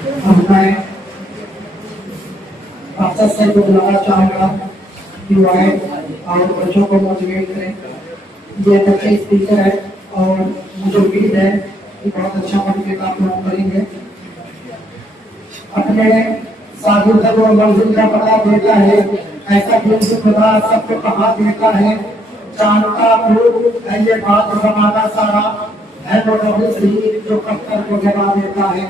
अब मैं अफसर सर को बुलाना चाहूँगा कि वो आए और बच्चों को मोटिवेट करें। ये बच्चे स्पीकर है और मुझे उम्मीद है कि बहुत अच्छा मोटिवेट आप लोग करेंगे। अपने साधुता को मंजिल का पता देता है, ऐसा क्यों खुदा सबको कहा देता है, जानता हूँ है ये बात जमाना सारा, है वो डब्ल्यू जो पत्थर को जमा देता है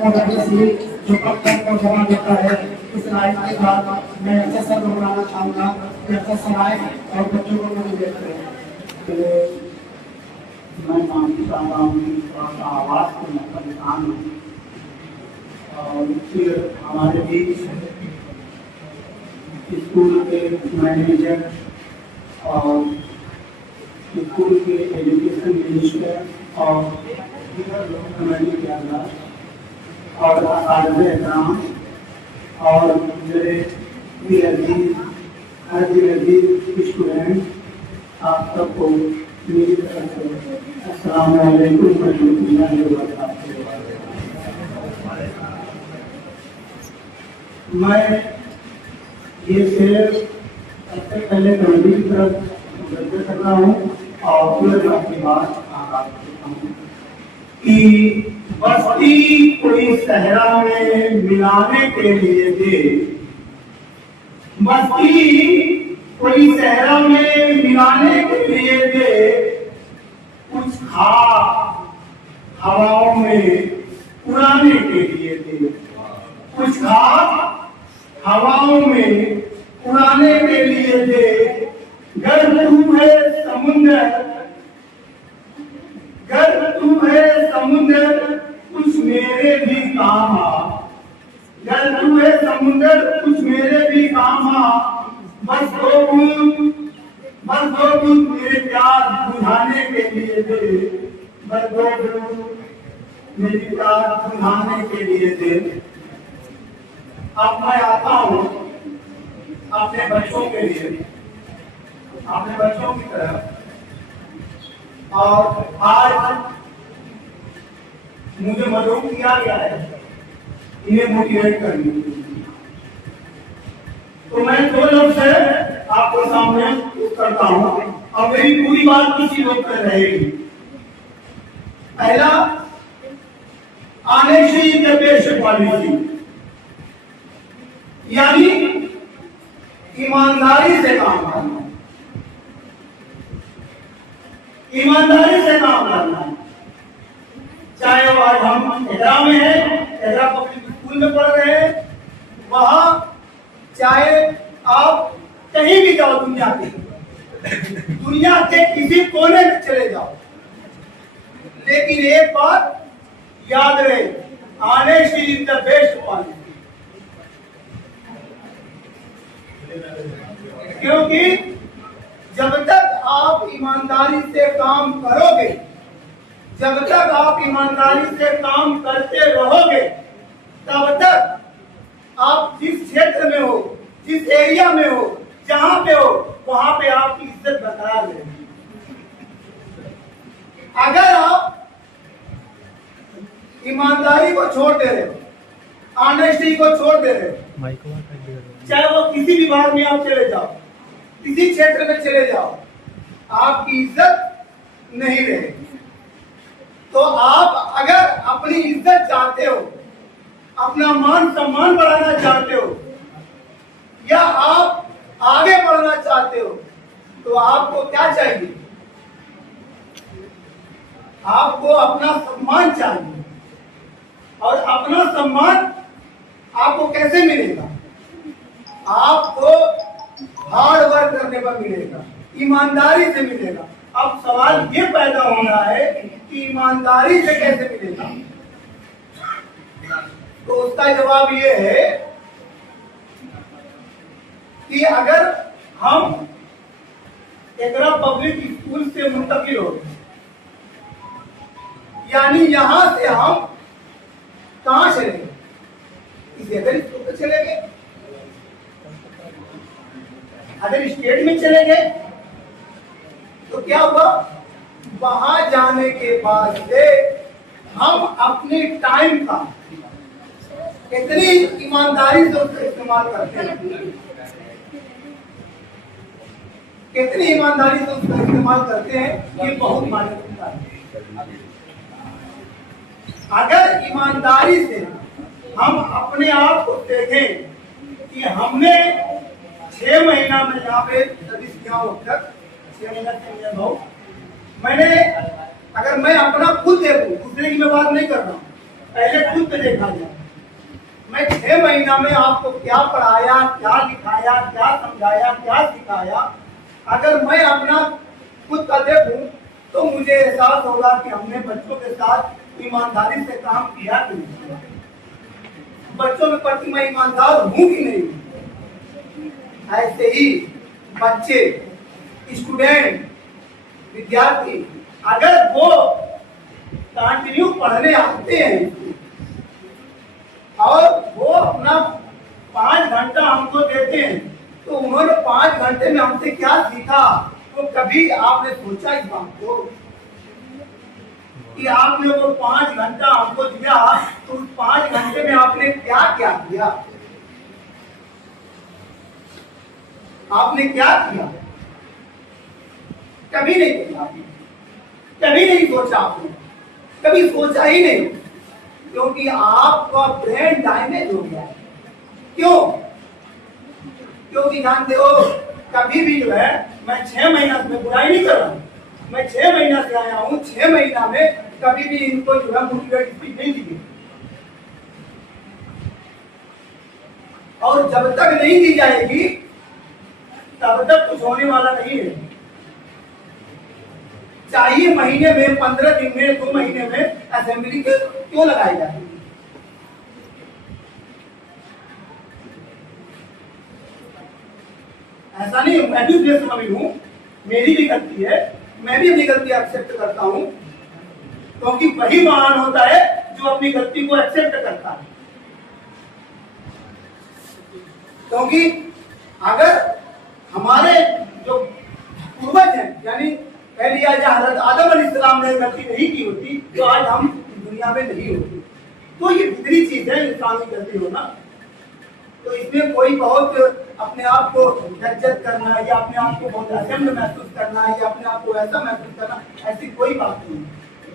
वो डब्ल्यू जो पत्थर को जमा देता है। इस लाइन के बाद मैं अच्छा सर बनाना चाहूँगा कि अच्छा सराय और बच्चों को मोटिवेट करें। मैं मानना चाहता हूँ कि थोड़ा सा आवाज़ को मतलब निकाल और फिर हमारे बीच स्कूल के मैनेजर और स्कूल के एजुकेशन मिनिस्टर और कमेटी के अंदर और एहतराम और मेरे स्टूडेंट आप सबको मेरी तरफ से अस्सलाम वालेकुम रहमतुल्लाहि व बरकातहू। मैं ये शेर सबसे पहले कमेटी की तरफ कर रहा हूँ और फिर अपनी बात आगाज करता हूँ कि बस्ती कोई सहरा में मिलाने के लिए दे, बस्ती कोई सहरा में मिलाने के लिए दे, कुछ खा हवाओं में उड़ाने के लिए दे, कुछ खा हवाओं में उड़ाने के लिए दे। गर तू है समुंदर, गर तू है समुंदर, कुछ मेरे भी काम आ, गर तू है समुंदर, कुछ मेरे भी काम आ। बस दो बूंद मेरे प्यार बुझाने के लिए दे, बस दो बूंद मेरी प्यार बुझाने के लिए दे। अब मैं आता हूँ अपने बच्चों के लिए, अपने बच्चों की तरफ। और आज मुझे मदद किया गया है इन्हें मोटिवेट करने के लिए, तो मैं दो लफ्ज़ से आपको सामने करता हूँ और मेरी पूरी बात किसी लोग कर रहेगी। पहला, honesty is the best policy, यानी ईमानदारी से काम करना, ईमानदारी से काम करना है। चाहे वो आज हम एड्रा में हैं, एड्रा पब्लिक स्कूल में पढ़ रहे हैं, वहां चाहे आप कहीं भी जाओ दुनिया के किसी कोने में चले जाओ, लेकिन एक बात याद रहे, honesty is the best policy. क्योंकि जब तक आप ईमानदारी से काम करोगे, जब तक आप ईमानदारी से काम करते रहोगे, तब तक आप जिस क्षेत्र में हो, जिस एरिया में हो, जहां पे हो, वहां पे आपकी इज्जत बरकरार रहेगी। अगर आप ईमानदारी को छोड़ दे रहे हो, ऑनेस्टी को छोड़ दे रहे हो, चाहे वो किसी भी भाग में आप चले जाओ, किसी क्षेत्र में चले जाओ, आपकी इज्जत नहीं रहेगी। तो आप अगर अपनी इज्जत चाहते हो, अपना मान सम्मान बढ़ाना चाहते हो, या आप आगे बढ़ना चाहते हो, तो आपको क्या चाहिए? आपको अपना सम्मान चाहिए। और अपना सम्मान आपको कैसे मिलेगा? आपको हार्ड वर्क करने पर मिलेगा, ईमानदारी से मिलेगा। अब सवाल ये पैदा हो रहा है कि ईमानदारी से कैसे मिलेगा? तो उसका जवाब ये है कि अगर हम एग्रा पब्लिक स्कूल से मुंतकिल हो, यानी यहां से हम कहां चले गए? इस एग्रा स्कूल में चले गए, अगर स्टेट में चले गए तो क्या हुआ? वहां जाने के बाद से हम अपने टाइम का, कितनी ईमानदारी से उसका इस्तेमाल करते हैं, कितनी ईमानदारी से उसका इस्तेमाल करते हैं, ये बहुत मायने रखता है। अगर ईमानदारी से हम अपने आप को देखें कि हमने 6 महीना में यहाँ पे सर्विस किया हूँ, अब तक 6 महीना के अनुभव मैंने, अगर मैं अपना खुद देखूं, दूसरे की मैं बात नहीं कर रहा हूँ, पहले खुद पे देखा जाए, मैं 6 महीना में आपको क्या पढ़ाया, क्या लिखाया, क्या समझाया, क्या सिखाया, अगर मैं अपना खुद का देखूं तो मुझे एहसास होगा कि हमने बच्चों के साथ ईमानदारी से काम किया कि नहीं, बच्चों के प्रति मैं ईमानदार हूं कि नहीं। ऐसे ही बच्चे, स्टूडेंट, विद्यार्थी अगर वो कंटिन्यू पढ़ने आते हैं और वो अपना 5 घंटा हमको देते हैं, तो उन्होंने 5 घंटे में हमसे क्या सीखा, तो कभी आपने सोचा इस बात को कि आपने वो 5 घंटा हमको दिया, तो उस 5 घंटे में आपने क्या क्या किया, आपने क्या किया, कभी नहीं किया, कभी नहीं सोचा आपने, कभी सोचा ही नहीं, क्योंकि आपका ब्रेन डैमेज हो गया है। क्यों? क्योंकि जानते हो कभी भी जो है, मैं 6 महीना में बुराई नहीं कर रहा हूं, मैं 6 महीना से आया हूं, 6 महीना में कभी भी इनको जो है मोटिवेट स्पीच नहीं दी, और जब तक नहीं दी जाएगी तब तक कुछ होने वाला नहीं है। चाहिए महीने में, 15 दिन में, 2 महीने में असेंबली क्यों लगाई जाती है? ऐसा नहीं, मैं भी उसमें शामिल हूं, मेरी भी गलती है, मैं भी अपनी गलती एक्सेप्ट करता हूं, क्योंकि वही महान होता है जो अपनी गलती को एक्सेप्ट करता है। क्योंकि अगर हमारे जो पूर्वज हैं, यानी कह लिया जाए हज़रत आदम अलैहिस्सलाम ने गलती नहीं की होती तो आज हम दुनिया में नहीं होते। तो ये फितरी चीज है इंसानी गलती होना। तो इसमें कोई बहुत अपने आप को इज्जत करना या अपने आप को बहुत अहम महसूस करना या अपने आप को ऐसा महसूस करना, ऐसी कोई बात नहीं।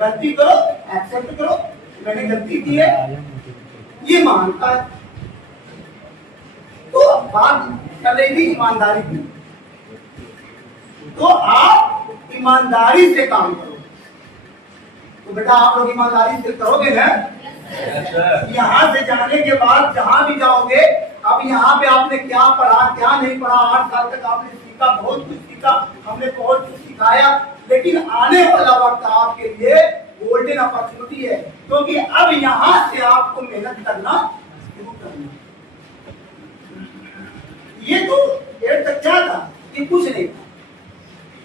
गलती करो, एक्सेप्ट करो, मैंने गलती की है, ये मानता है। तो बात चलेगी ईमानदारी की, तो आप ईमानदारी से काम करो। तो बेटा आप लोग ईमानदारी से करोगे ना? यहाँ से जाने के बाद जहां भी जाओगे, अब यहाँ पे आपने क्या पढ़ा क्या नहीं पढ़ा, 8 साल तक आपने सीखा, बहुत कुछ सीखा, हमने बहुत कुछ सिखाया, लेकिन आने वाला वक्त आपके लिए गोल्डन अपॉर्चुनिटी है, क्योंकि अब यहाँ से आपको मेहनत करना शुरू करना। ये तो देर तक क्या था, ये कुछ नहीं था,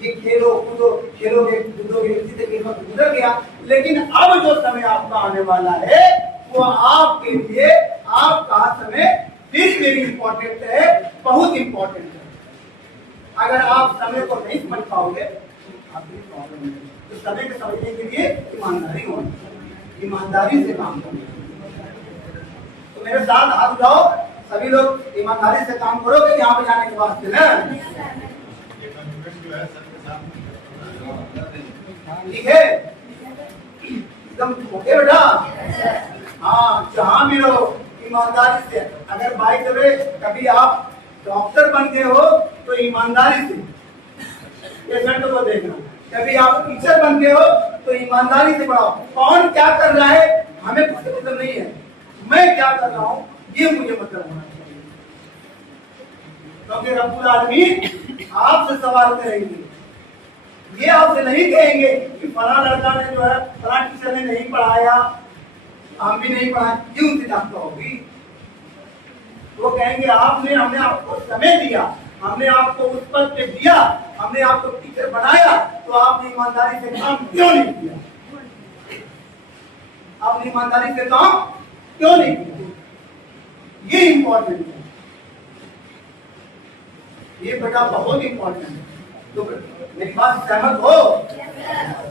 ये खेलो कूदो, खेलोगे कूदोगे, इसी तरीके से गुजर गया। लेकिन अब जो समय आपका आने वाला है वो आपके लिए, आपका समय वेरी वेरी इंपॉर्टेंट है, बहुत इंपॉर्टेंट है। अगर आप समय को नहीं समझ पाओगे आपकी प्रॉब्लम है। तो समय को समझने के लिए ईमानदारी होनी, ईमानदारी से काम करना। तो मेरे साथ हाथ उठाओ, सभी लोग ईमानदारी से काम करोगे यहाँ पे जाने के वास्ते ना, ठीक है? एकदम ओके बेटा। हाँ, जहां भी रहो ईमानदारी से। अगर बाई द वे कभी आप डॉक्टर बन गए हो तो ईमानदारी से पेशेंट को देखना, कभी आप टीचर बन गए हो तो ईमानदारी से पढ़ाओ। कौन क्या कर रहा है हमें कुछ मतलब नहीं है, मैं क्या कर रहा हूँ ये मुझे मतलब होना चाहिए, क्योंकि रब्बुल आलमीन आपसे सवाल करेंगे। ये आपसे नहीं कहेंगे कि फला लड़का ने जो है फला टीचर ने नहीं पढ़ाया, हम भी नहीं पढ़ाए, ये उनसे जागता होगी। वो कहेंगे आपने, हमने आपको समय दिया, हमने आपको उस पद पे दिया, हमने आपको टीचर बनाया, तो आपने ईमानदारी से काम क्यों नहीं किया? आपने ईमानदारी से काम क्यों नहीं किया? ये इंपॉर्टेंट है, ये बेटा बहुत इंपॉर्टेंट है। तो मेरी बात सहमत हो?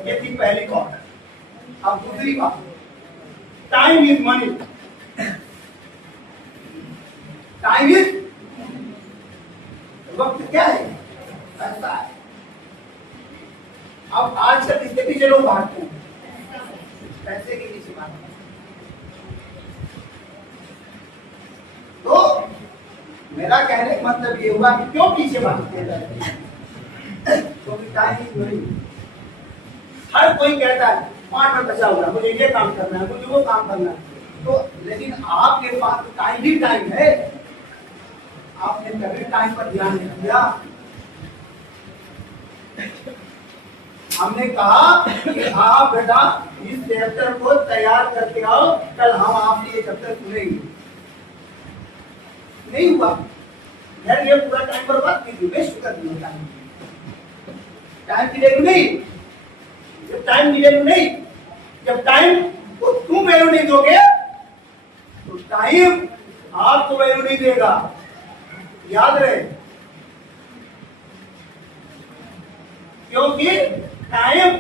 ये थी पहली बात। अब दूसरी बात, टाइम इज मनी। मेरा कहने का मतलब ये हुआ कि क्यों पीछे भागते हैं, क्योंकि टाइम नहीं। हर कोई कहता है 5 मिनट बचा हुआ है, मुझे ये काम करना है, मुझे वो काम करना है, तो लेकिन आपके पास टाइम ही टाइम है। आपने कभी टाइम पर ध्यान नहीं दिया। हमने कहा कि आप बेटा इस चैप्टर को तैयार करके आओ, कल हम आपसे ये चैप्टर सुनेंगे। नहीं हुआ, यार ये पूरा टाइम बर्बाद कीजिए, वेस्ट कर दिया टाइम। टाइम की वैल्यू नहीं, जब टाइम की वैल्यू नहीं, जब टाइम को तुम वैल्यू नहीं दोगे तो टाइम आपको वैल्यू नहीं देगा, याद रहे। क्योंकि टाइम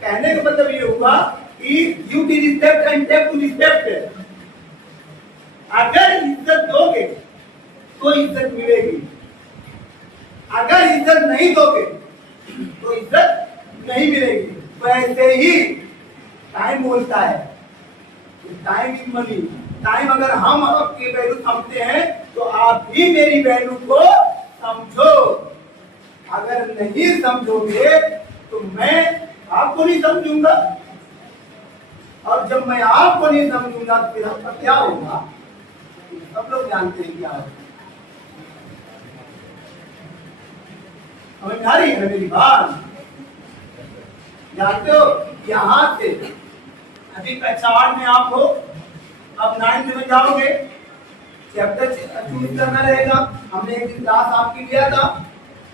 कहने का मतलब ये हुआ कि you the respect and take to respect. अगर इज्जत दोगे तो इज्जत मिलेगी, अगर इज्जत नहीं दोगे तो इज्जत नहीं मिलेगी। वैसे ही टाइम बोलता है, टाइम इज मनी। टाइम अगर हम आपकी वैल्यू समझते हैं तो आप भी मेरी वैल्यू को समझो। अगर नहीं समझोगे तो मैं आपको नहीं समझूंगा, और जब मैं आपको नहीं समझूंगा तो फिर आपका क्या होगा, सब लोग जानते हैं क्या होगा। समझ आ रही है मेरी बात? जानते हो, यहां से अभी कक्षा 8 में आप हो, अब 9th में जाओगे, चैप्टर चूज करना रहेगा। हमने एक दिन क्लास आपकी लिया था,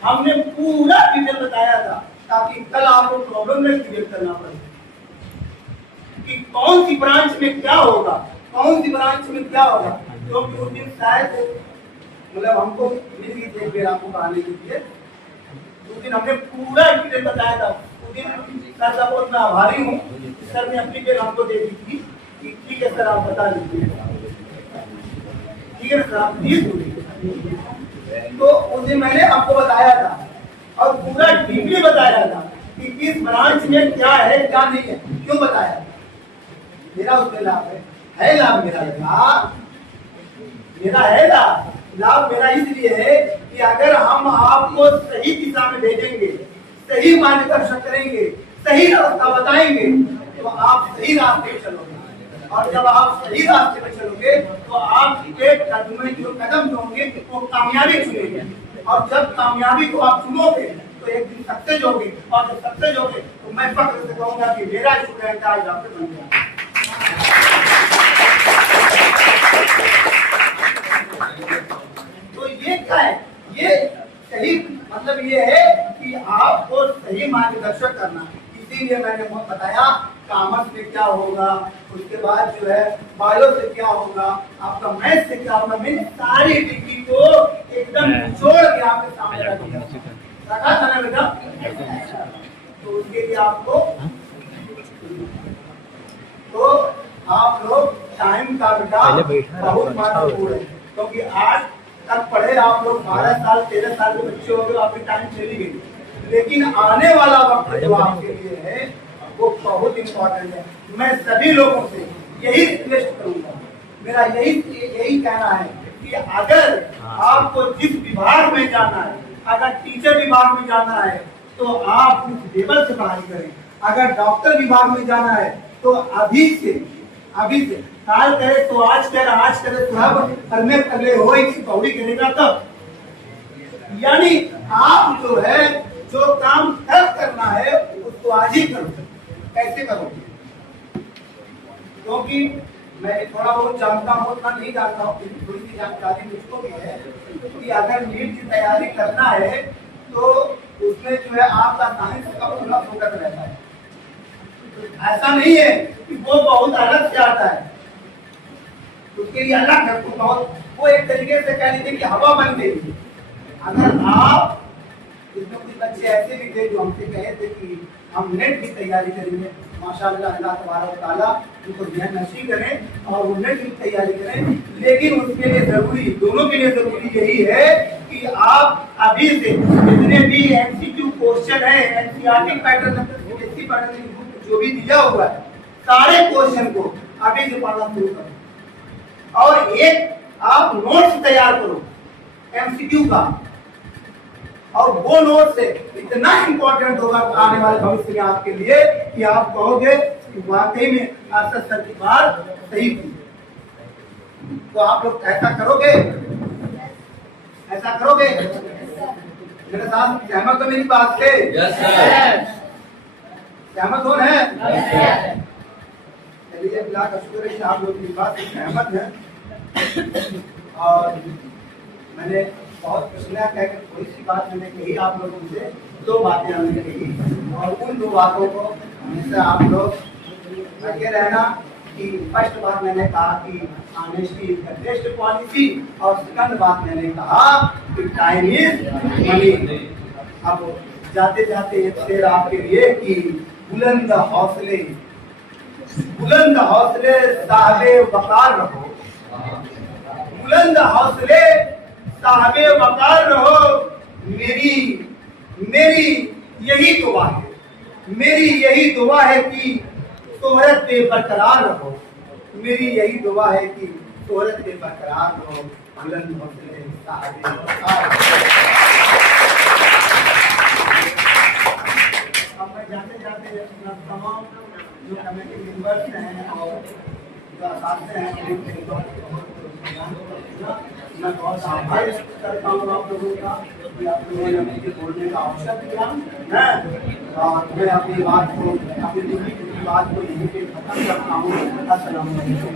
हमने पूरा डिटेल बताया था ताकि कल आपको प्रॉब्लम में क्लियर करना पड़े कि कौन सी ब्रांच में क्या होगा, कौन सी ब्रांच में क्या होगा। क्योंकि उस दिन शायद मतलब हमको मिल गई थी एक बार आपको पढ़ाने के लिए, उस दिन हमने पूरा डिटेल बताया था। उस दिन सर का बहुत मैं आभारी हूँ, सर ने अपनी पेन हमको दे दी थी कि ठीक है सर आप बता दीजिए, ठीक है सर आप प्लीज। तो उस दिन मैंने आपको बताया था और पूरा डीपली बताया था कि किस ब्रांच में क्या है क्या नहीं है। क्यों बताया? मेरा उसमें लाभ है लाभ मेरा लाभ मेरा है लाभ मेरा इसलिए है कि अगर हम आपको सही दिशा में भेजेंगे, सही मार्गदर्शन करेंगे, सही रास्ता बताएंगे तो आप सही रास्ते पे चलोगे, और जब आप सही रास्ते पे चलोगे तो आपके कदम में जो कदम होंगे वो कामयाबी चुनेंगे, और जब कामयाबी को आप चुनोगे तो एक दिन सक्सेस होगे, और जब सक्सेस होगे तो मैं फख्र से कहूंगा कि मेरा स्टूडेंट आज डॉक्टर बन गया। तो ये क्या है, ये सही मतलब ये है कि आपको सही मार्गदर्शन करना। इसीलिए मैंने बहुत बताया कॉमर्स में क्या होगा, उसके बाद जो है बायो से क्या होगा, आपका मैथ से क्या होगा। मैंने सारी डिग्री को एकदम जोड़ के आपके सामने रखा था ना बेटा। तो उसके लिए आपको तो आप लोग टाइम का बेटा बहुत महत्वपूर्ण है, क्योंकि आज तक पढ़े आप लोग 12 साल 13 साल के बच्चे हो गए, आपकी टाइम चली गई, लेकिन आने वाला वक्त जो आपके लिए है वो बहुत इम्पोर्टेंट है। मैं सभी लोगों से यही रिक्वेस्ट करूंगा, मेरा यही कहना है कि अगर आपको जिस विभाग में जाना है, अगर टीचर विभाग में जाना है तो आप उस लेवल से पढ़ाई करें। अगर डॉक्टर विभाग में जाना है तो अभी से काल करे तो आज करे तो अब अगले हो पौड़ी करेगा तब। यानी आप जो है जो काम कल करना है उसको आज ही करो। कैसे करोगे? क्योंकि मैं थोड़ा बहुत जानता हूँ, उतना नहीं जानता हूँ, थोड़ी सी जानकारी मुझको भी है कि अगर नीट की तैयारी करना है तो उसमें जो है आपका साइंस का पूरा फोकस रहता है। ऐसा नहीं है कि वो बहुत अलग से आता है, उसके लिए अलग है, वो एक तरीके से कह लीजिए कि हवा बन गई। अगर आप इसमें कुछ बच्चे ऐसे भी थे जो हमसे कहे थे कि हम नेट की तैयारी करेंगे, माशाअल्लाह अल्लाह तबारक तआला उनको ध्यान नसीब करें और वो नेट की तैयारी करें। लेकिन उसके लिए जरूरी, दोनों के लिए जरूरी यही है कि आप अभी से जितने भी एमसीक्यू क्वेश्चन है, एनसीईआरटी पैटर्न, सीबीएसई पैटर्न जो भी दिया हुआ है, सारे क्वेश्चन को अभी से पढ़ना शुरू करें। और एक आप नोट्स तैयार करो एमसीक्यू का, और वो नोट से इतना इंपॉर्टेंट होगा आने वाले भविष्य में आपके लिए कि आप कहोगे कि वाकई में आरएसएस सर की बात सही थी। तो आप लोग ऐसा करोगे, ऐसा करोगे? मेरे साथ सहमत हो मेरी बात से? सहमत हो है? चलिए अल्लाह का शुक्र है कि आप लोग मेरी बात से सहमत हैं। और मैंने बहुत सुना कह कर थोड़ी सी बात मैंने कही आप लोगों से, दो बातें हमने कही, और उन दो बातों को हमेशा आप लोग लगे रहना। कि फर्स्ट बात मैंने कहा कि honesty is the best policy, और सेकंड बात मैंने कहा कि टाइम इज मनी। अब जाते जाते एक शेर आपके लिए कि बुलंद हौसले, बुलंद हौसले साहिबे वकार रहो, बुलंद हौसले साहिबे वकार रहो, मेरी मेरी यही दुआ है, मेरी यही दुआ है कि शोहरत पे बरकरार रहो, मेरी यही दुआ है कि शोहरत पे बरकरार रहो, बुलंद हौसले साहिबे वकार। अब मैं जाते जाते अपना तमाम जो कमेटी मेंबर्स हैं और जो साथी हैं मैं बहुत आभार करता हूँ आप लोगों का कि आप लोगों ने मुझे बोलने का अवसर दिया है, और मैं अपनी बात को, अपनी बात को यहीं पे खत्म करता हूँ। अस्सलाम वालेकुम।